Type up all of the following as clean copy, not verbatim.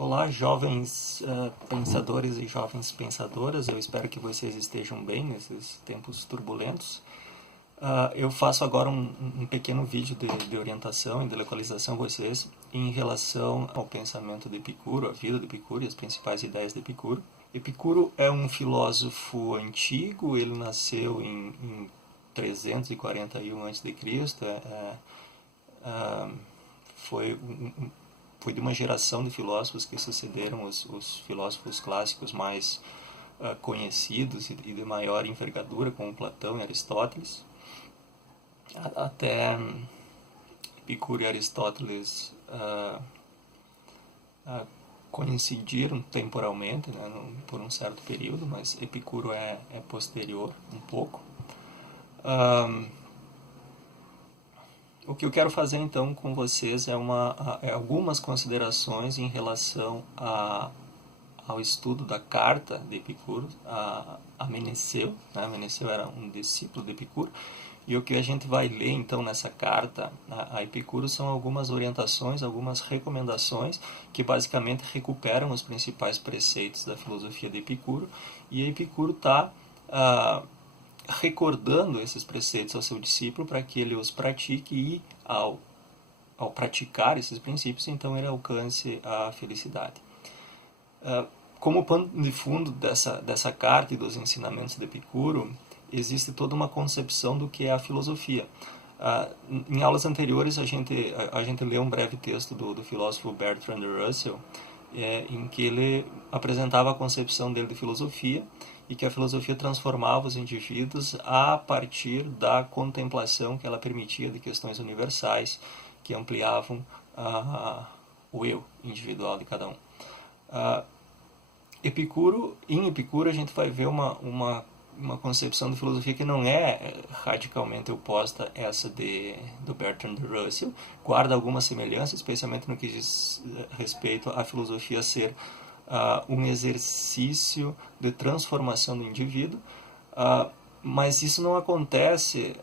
Olá, jovens pensadores e jovens pensadoras. Eu espero que vocês estejam bem nesses tempos turbulentos. Eu faço agora um pequeno vídeo de orientação e de localização a vocês em relação ao pensamento de Epicuro, a vida de Epicuro e as principais ideias de Epicuro. Epicuro é um filósofo antigo, ele nasceu em 341 a.C., foi foi de uma geração de filósofos que sucederam os filósofos clássicos mais conhecidos e de maior envergadura, como Platão e Aristóteles. Até Epicuro e Aristóteles coincidiram temporalmente, né, por um certo período, mas Epicuro é posterior um pouco. O que eu quero fazer então com vocês é algumas considerações em relação ao estudo da carta de Epicuro a Meneceu. Né? Meneceu era um discípulo de Epicuro. E o que a gente vai ler então nessa carta a Epicuro são algumas orientações, algumas recomendações que basicamente recuperam os principais preceitos da filosofia de Epicuro. E Epicuro está recordando esses preceitos ao seu discípulo para que ele os pratique e, ao praticar esses princípios, então ele alcance a felicidade. Como pano de fundo dessa carta e dos ensinamentos de Epicuro, existe toda uma concepção do que é a filosofia. Em aulas anteriores, a gente leu um breve texto do filósofo Bertrand Russell, em que ele apresentava a concepção dele de filosofia e que a filosofia transformava os indivíduos a partir da contemplação que ela permitia de questões universais que ampliavam o eu individual de cada um. Em Epicuro a gente vai ver uma concepção de filosofia que não é radicalmente oposta a essa do Bertrand Russell, guarda algumas semelhanças, especialmente no que diz respeito à filosofia ser um exercício de transformação do indivíduo, mas isso não acontece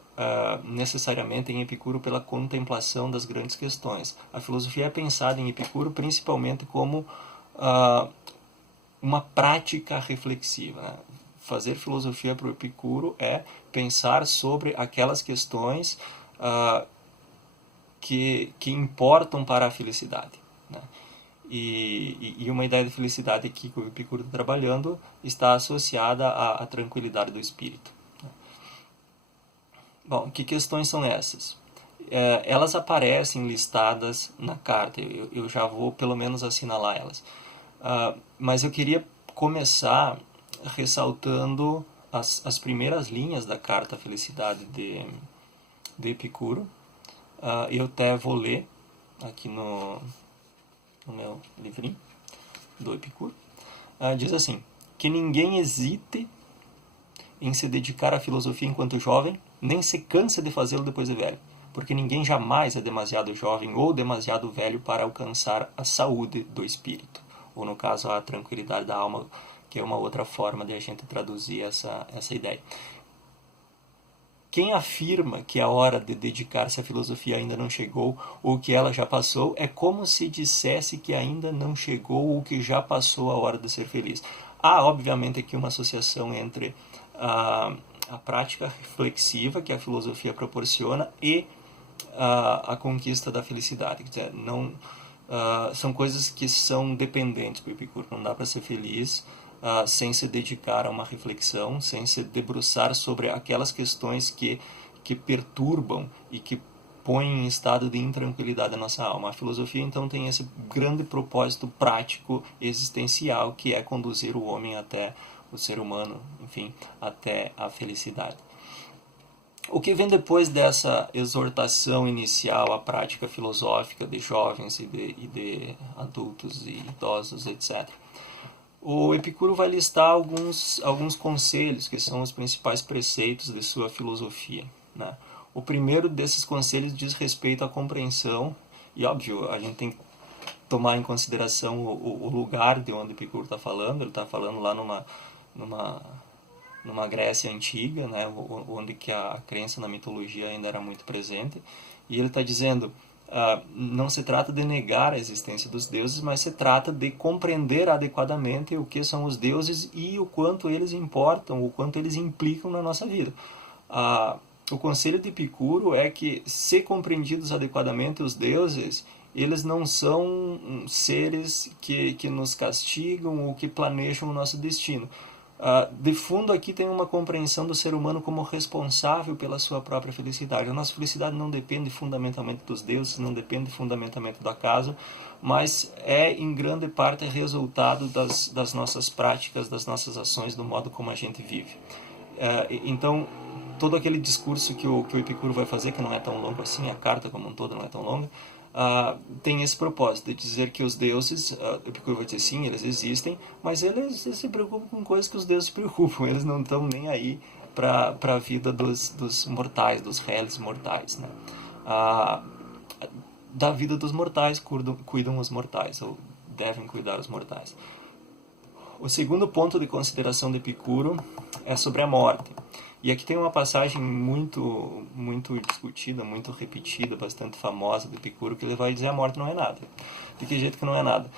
necessariamente em Epicuro pela contemplação das grandes questões. A filosofia é pensada em Epicuro principalmente como uma prática reflexiva. Né? Fazer filosofia para o Epicuro é pensar sobre aquelas questões que importam para a felicidade. Né? E uma ideia de felicidade aqui que o Epicuro está trabalhando está associada à tranquilidade do espírito. Bom, que questões são essas? Elas aparecem listadas na carta, eu já vou pelo menos assinalar elas. Mas eu queria começar ressaltando as primeiras linhas da carta à felicidade de Epicuro. Eu até vou ler aqui no meu livrinho do Epicuro. Diz assim: que ninguém hesite em se dedicar à filosofia enquanto jovem, nem se canse de fazê-lo depois de velho, porque ninguém jamais é demasiado jovem ou demasiado velho para alcançar a saúde do espírito, ou no caso a tranquilidade da alma, que é uma outra forma de a gente traduzir essa ideia. Quem afirma que a hora de dedicar-se à filosofia ainda não chegou ou que ela já passou é como se dissesse que ainda não chegou ou que já passou a hora de ser feliz. Há, obviamente, aqui uma associação entre a prática reflexiva que a filosofia proporciona e a conquista da felicidade. Quer dizer, são coisas que são dependentes para o Epicuro. Não dá para ser feliz sem se dedicar a uma reflexão, sem se debruçar sobre aquelas questões que perturbam e que põem em estado de intranquilidade a nossa alma. A filosofia, então, tem esse grande propósito prático, existencial, que é conduzir o homem até o ser humano, enfim, até a felicidade. O que vem depois dessa exortação inicial à prática filosófica de jovens e de adultos e idosos, etc., o Epicuro vai listar alguns conselhos, que são os principais preceitos de sua filosofia. Né? O primeiro desses conselhos diz respeito à compreensão, e óbvio, a gente tem que tomar em consideração o lugar de onde Epicuro está falando. Ele está falando lá numa Grécia antiga, né? Onde que a crença na mitologia ainda era muito presente. E ele está dizendo: não se trata de negar a existência dos deuses, mas se trata de compreender adequadamente o que são os deuses e o quanto eles importam, o quanto eles implicam na nossa vida. O conselho de Epicuro é que, se compreendidos adequadamente os deuses, eles não são seres que nos castigam ou que planejam o nosso destino. De fundo aqui tem uma compreensão do ser humano como responsável pela sua própria felicidade. A nossa felicidade não depende fundamentalmente dos deuses, não depende fundamentalmente do acaso, mas é em grande parte resultado das nossas práticas, das nossas ações, do modo como a gente vive. Então, todo aquele discurso que o Epicuro vai fazer, que não é tão longo assim, a carta como um todo não é tão longa, tem esse propósito de dizer que os deuses, Epicuro vai dizer sim, eles existem, mas eles se preocupam com coisas que os deuses se preocupam, eles não estão nem aí para a vida dos mortais, dos réis mortais, né? Da vida dos mortais cuidam os mortais, ou devem cuidar os mortais. O segundo ponto de consideração de Epicuro é sobre a morte. E aqui tem uma passagem muito discutida, muito repetida, bastante famosa de Epicuro, que ele vai dizer: a morte não é nada. De que jeito que não é nada?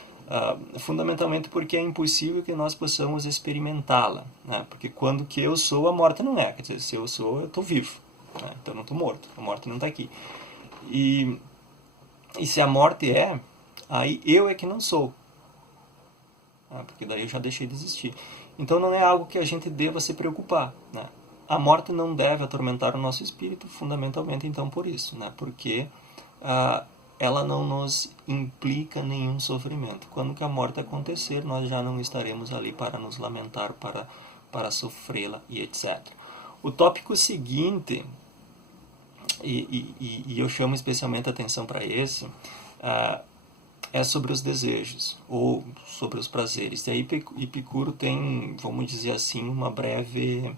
Fundamentalmente porque é impossível que nós possamos experimentá-la, né? Porque quando que eu sou, a morte não é. Quer dizer, se eu sou, eu estou vivo, né? Então eu não estou morto, a morte não está aqui. E se a morte é, aí eu é que não sou, porque daí eu já deixei de existir. Então não é algo que a gente deva se preocupar, né? A morte não deve atormentar o nosso espírito, fundamentalmente então por isso, né? Porque ela não nos implica nenhum sofrimento. Quando que a morte acontecer, nós já não estaremos ali para nos lamentar, para sofrê-la e etc. O tópico seguinte, e eu chamo especialmente a atenção para esse, é sobre os desejos, ou sobre os prazeres. E aí Epicuro tem, vamos dizer assim, uma breve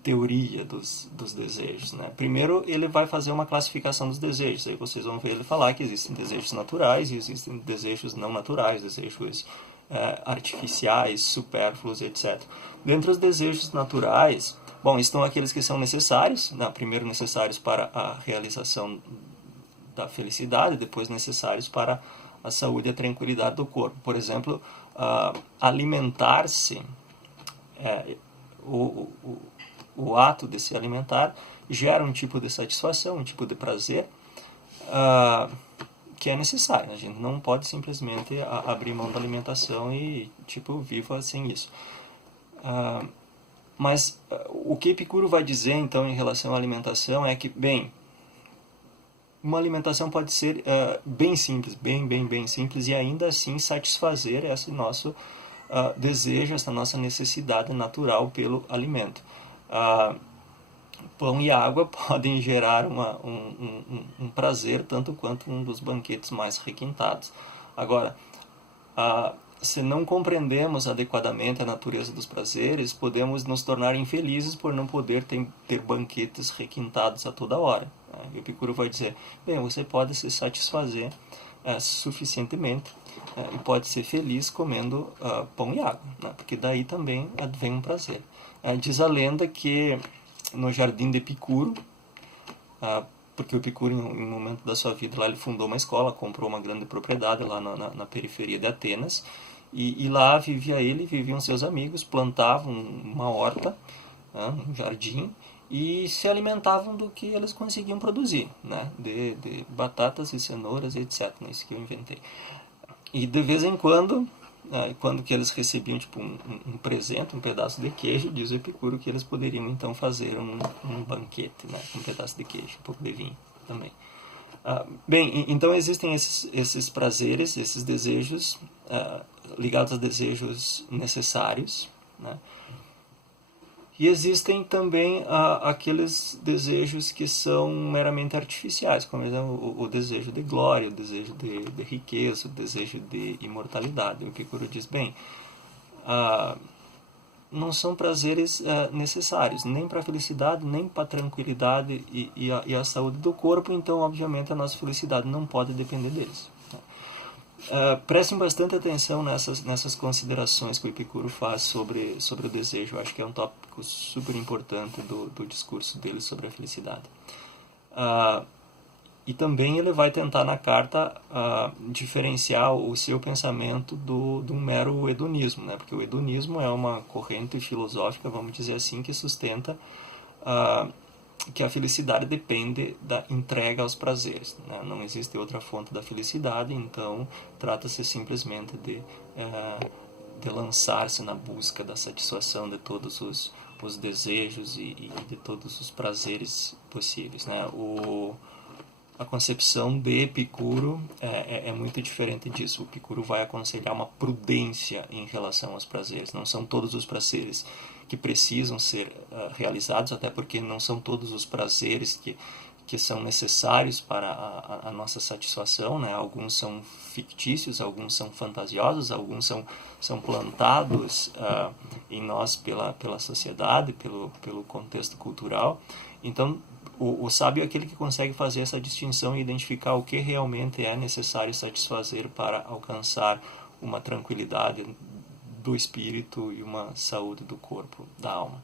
teoria dos desejos, né? Primeiro ele vai fazer uma classificação dos desejos. Aí vocês vão ver ele falar que existem desejos naturais e existem desejos não naturais, desejos artificiais, supérfluos, etc. Dentre os desejos naturais, bom, estão aqueles que são necessários, né? Primeiro necessários para a realização da felicidade, depois necessários para a saúde e a tranquilidade do corpo. Por exemplo, alimentar-se, o ato de se alimentar gera um tipo de satisfação, um tipo de prazer que é necessário. A gente não pode simplesmente abrir mão da alimentação e viva sem isso. Mas o que Epicuro vai dizer então em relação à alimentação é que, bem, uma alimentação pode ser bem simples, bem simples, e ainda assim satisfazer esse nosso desejo, essa nossa necessidade natural pelo alimento. Pão e água podem gerar um prazer tanto quanto um dos banquetes mais requintados. Agora, se não compreendemos adequadamente a natureza dos prazeres, podemos nos tornar infelizes por não poder ter banquetes requintados a toda hora. O Epicuro vai dizer, bem, você pode se satisfazer suficientemente e pode ser feliz comendo pão e água, né? Porque daí também vem um prazer. Diz a lenda que no jardim de Epicuro, porque o Epicuro, em um momento da sua vida, lá ele fundou uma escola, comprou uma grande propriedade lá na periferia de Atenas, e lá viviam seus amigos, plantavam uma horta, um jardim, e se alimentavam do que eles conseguiam produzir, né? De batatas e cenouras, etc. Isso que eu inventei. E de vez em quando que eles recebiam um presente, um pedaço de queijo, diz o Epicuro que eles poderiam então fazer um banquete, né? Um pedaço de queijo, um pouco de vinho também. Bem, então existem esses prazeres, esses desejos ligados a desejos necessários, né? E existem também aqueles desejos que são meramente artificiais, como exemplo, o desejo de glória, o desejo de riqueza, o desejo de imortalidade. O Epicuro diz, bem, não são prazeres necessários, nem para a felicidade, nem para a tranquilidade e a saúde do corpo, então, obviamente, a nossa felicidade não pode depender deles. Prestem bastante atenção nessas considerações que o Epicuro faz sobre o desejo. Eu acho que é um tópico super importante do discurso dele sobre a felicidade. E também ele vai tentar na carta diferenciar o seu pensamento do mero hedonismo, né? Porque o hedonismo é uma corrente filosófica, vamos dizer assim, que sustenta que a felicidade depende da entrega aos prazeres, né? Não existe outra fonte da felicidade, então trata-se simplesmente de lançar-se na busca da satisfação de todos os desejos e de todos os prazeres possíveis, né? A concepção de Epicuro é muito diferente disso. O Epicuro vai aconselhar uma prudência em relação aos prazeres. Não são todos os prazeres que precisam ser realizados, até porque não são todos os prazeres que são necessários para a nossa satisfação, né? Alguns são fictícios, alguns são fantasiosos, alguns são plantados em nós pela sociedade, pelo contexto cultural. Então, o sábio é aquele que consegue fazer essa distinção e identificar o que realmente é necessário satisfazer para alcançar uma tranquilidade do espírito e uma saúde do corpo, da alma.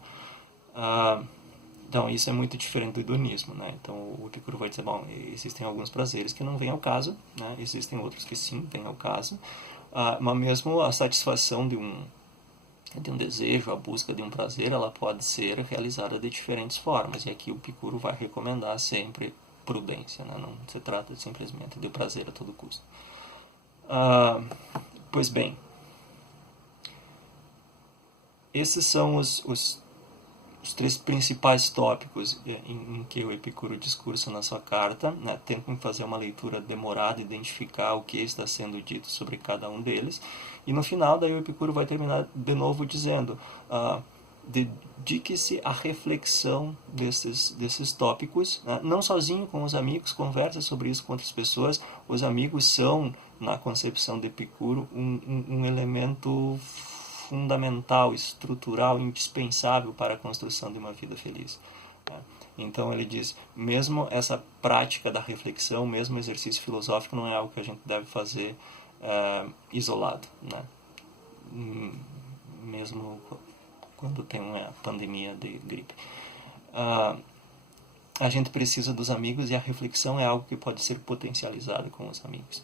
Então, isso é muito diferente do hedonismo, né? Então, o Epicuro vai dizer, bom, existem alguns prazeres que não vêm ao caso, né? Existem outros que sim vêm ao caso, mas mesmo a satisfação de um desejo, a busca de um prazer, ela pode ser realizada de diferentes formas. E aqui o Epicuro vai recomendar sempre prudência, né? Não se trata simplesmente de prazer a todo custo. Pois bem, esses são os três principais tópicos em que o Epicuro discursa na sua carta, né? Tentem fazer uma leitura demorada, identificar o que está sendo dito sobre cada um deles, e no final daí o Epicuro vai terminar de novo dizendo dedique-se à reflexão desses tópicos, né? Não sozinho, com os amigos, converse sobre isso com outras pessoas. Os amigos são, na concepção de Epicuro, um elemento fundamental, estrutural, indispensável para a construção de uma vida feliz. Então ele diz, mesmo essa prática da reflexão, mesmo o exercício filosófico, não é algo que a gente deve fazer isolado, né? Mesmo quando tem uma pandemia de gripe. A gente precisa dos amigos e a reflexão é algo que pode ser potencializado com os amigos.